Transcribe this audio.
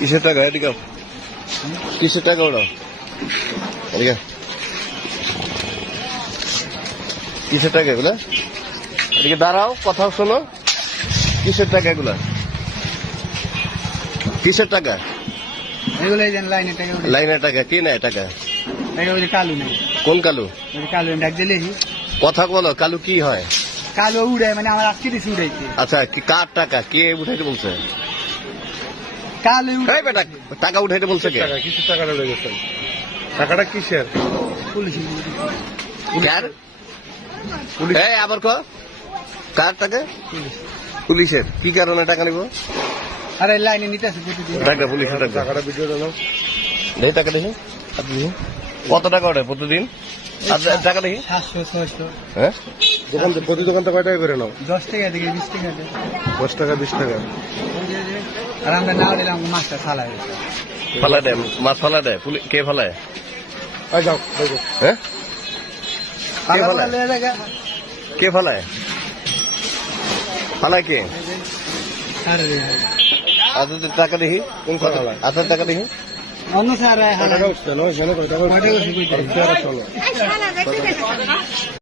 কিসের টাকা? এদিকে কিসের টাকা ওটা? এদিকে কিসের টাকা এগুলা? এদিকে দাঁড়াও কথা শোনো। কিসের টাকা এগুলা? কিসের টাকা? এগুলো এই যে লাইনে টাকা। লাইনের টাকা কে নেয় টাকা? কালু নেই কোন কালু? কালু ডাক দিলে কথা বলো কালু কি হয়? কালু উড়ে মানে আমার আজকে উড়াইছে আচ্ছা কার টাকা? কে উঠাইতে বলছে? কালু এই বেটা টাকা উঠাইতে বলছে কে? টাকা কিসের টাকাটা লেগেছেন টাকাটা কিসের? পুলিশ। কার? এই আবার ক? কার টাকা? পুলিশের। কি কারণে টাকা নিব? আরে লাইনে নিতে আছে প্রতিদিন টাকা পুলিশের টাকা টাকাটা ভিডিও দিলাম দেখি টাকা দেখি। আপনি কত টাকা ওঠে প্রতিদিন? আর টাকা দেখি। সাতশো ছয়শো। হ্যাঁ? দোকান প্রতি দোকান কয় টাকা করে নাও? দশ টাকা বিশ টাকা। দশ টাকা বিশ টাকা। আর আমরা না দিলাম মাছটা ছালা হয়েছে ফালাই দেয় মাছ ফালাই দেয়? কে ফালায়? যাও হ্যাঁ? কে ফালায়? কে ফালায়? কে? আচ্ছা টাকা দেখি কোন? আচ্ছা টাকা দেখি অন্য স্যার